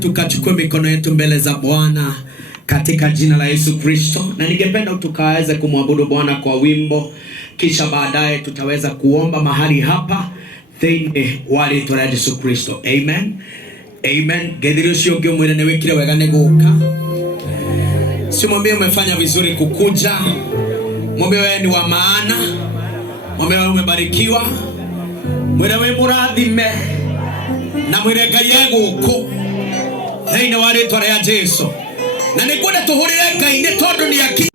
Tukachukue mikono yetu mbele za Bwana katika jina la Yesu Kristo, na ningependa tukaweze kumwabudu Bwana kwa wimbo, kisha baadaye tutaweza kuomba mahali hapa thĩinĩ wa rĩĩtwa rĩa Yesu Kristo. Amen. Amen. Gethiro cio ngĩ mwĩre nĩ wĩkire wega nĩ gũka. Si mwambie umefanya vizuri kukuja. Mwambie wewe ni wa maana. Mwambie wewe umebarikiwa. Mwĩre wewe mũrathime. Na mwĩre Ngai egũkũ. Thĩinĩ wa rĩĩtwa rĩa Jesũ. Na nĩngwenda tũhũrĩre Ngai nĩ tondũ nĩ aki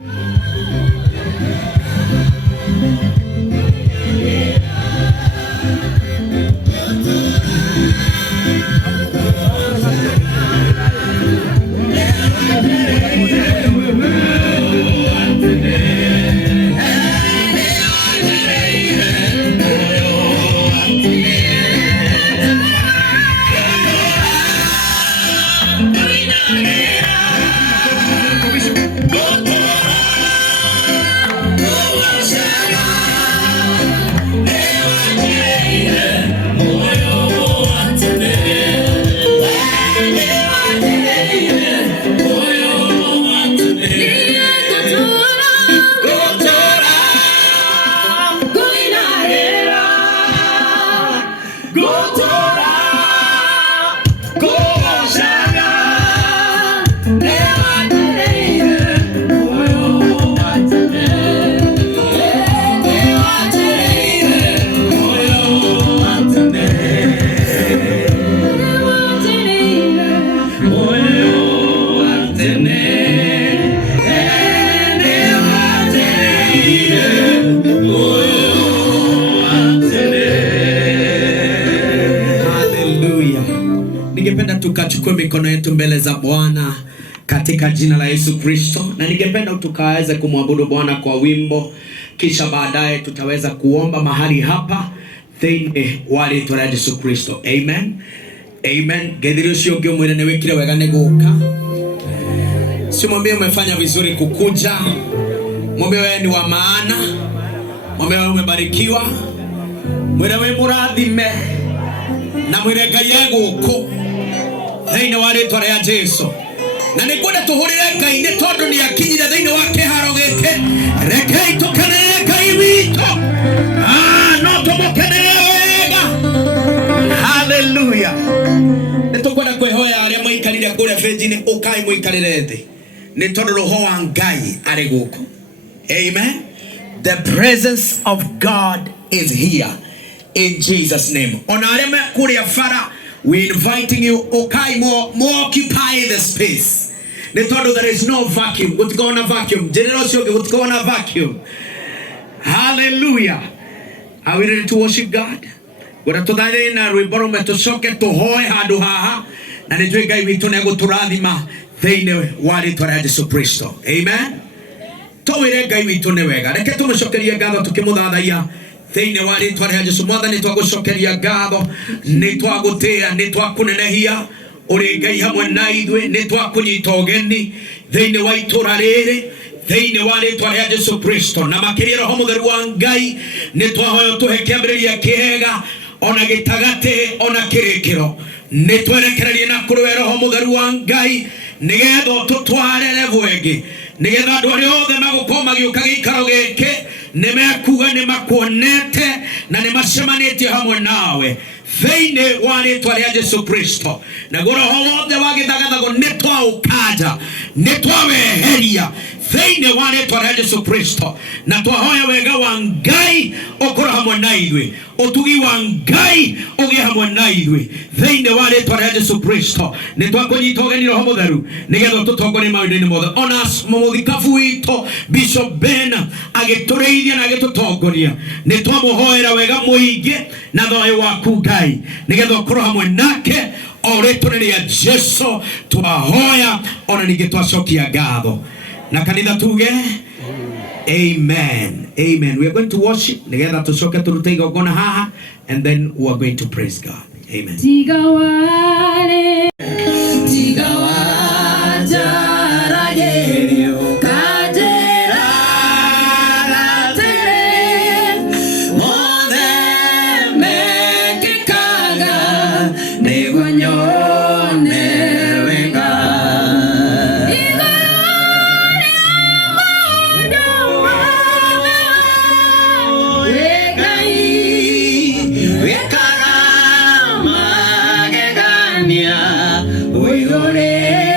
Go, go! Ningependa tukachukue mikono yetu mbele za Bwana katika jina la Yesu Kristo, na ningependa tukaweze kumwabudu Bwana kwa wimbo, kisha baadaye tutaweza kuomba mahali hapa thĩinĩ wa rĩĩtwa rĩa Yesu Kristo. Amen. Amen. Gethiro cio ngĩ mwĩre nĩ wĩkire wega nĩ gũka. Simwambie umefanya vizuri kukuja. Mwambie wewe ni wa maana. Mwambie wewe umebarikiwa. Mwĩre we mũrathime. Na mwĩre Ngai egũkũ thĩinĩ wa rĩĩtwa rĩa Jesũ. Na nĩngwenda tũhũrĩre Ngai nĩ tondũ nĩ akinyire thĩinĩ wa kĩharo gĩkĩ. Rekei tũkenere Ngai witũ. No tũmũkenere wega. Hallelujah. Nĩtũkwenda kwĩhoya arĩa maikarire kũrĩa benji-inĩ ũkai mũikarĩre thĩ. Nĩ tondũ roho wa Ngai arĩ gũkũ. Amen. The presence of God is here in Jesus' name. Ona arĩa kũrĩa bara, we inviting you, okay, more occupy the space. Nĩ tondũ there is no vacuum. Gũtikorwo na vacuum. General cio gũtikorwo na vacuum. Hallelujah. Are we ready to worship God? Gwenda tũthathĩre na rwĩmbo rũmwe tũcoke tũhoe handũ haha, na nĩ njũĩ Ngai witũ nĩ egũtũrathima thĩinĩ wa rĩĩtwa rĩa Jesũ Kristo. Amen. Tũwĩre Ngai witũ nĩ wega. Reke tũmũcokerie ngatho tũkĩmũthathaia thĩinĩ wa rĩĩtwa rĩa Jesũ. Mwathani twagũcokeria ngatho, nĩ twagũtĩĩa, nĩ twakũnenehia. Ũrĩ Ngai hamwe na ithuĩ, nĩ twakũnyita ũgeni thĩinĩ wa itũũra rĩrĩ thĩinĩ wa rĩĩtwa rĩa Jesũ Kristo. Na makĩria Roho Mũtheru wa Ngai, nĩ twahoya tũhe kĩambĩrĩria kĩega, ona gĩtagatĩ, ona kĩrĩkĩro. Nĩ twerekererie na kũrĩ we Roho Mũtheru wa Ngai, nĩgetha tũtware level ĩngĩ, nĩgetha andũ arĩa othe magũkorwo magĩũka gĩikaro gĩkĩ nĩ mekuga nĩ makuonete na nĩ macemanĩtie hamwe nawe thĩinĩ wa rĩĩtwa rĩa Jesũ Kristo. Naguo roho wothe wa gĩthagathago nĩ twaũkanja, nĩ twaweheria thĩinĩ wa rĩĩtwa rĩa Jesũ Kristo. Na twahoya wega wa Ngai ũkorwo hamwe na ithuĩ, ũtugi wa Ngai ũgĩe hamwe na ithuĩ thĩinĩ wa rĩĩtwa rĩa Jesũ Kristo. Nĩ twakũnyita ũgeni Roho Mũtheru, nĩgetha tũtongorie maũndũ-inĩ mothe. Ona mũthikabu witũ Bishop Ben agĩtũrĩithia na agĩtũtongoria, nĩ twamũhoera wega mũingĩ na thayũ waku Ngai, nĩgetha ũkorwo hamwe nake o rĩĩtwa rĩa Jesũ twahoya, ona ningĩ twacokia ngatho. Na kanitha tuge amen. Amen. We are going to worship, nĩgetha tũcoke tũrute igongona haha, and then we are going to praise God. Amen. Oigore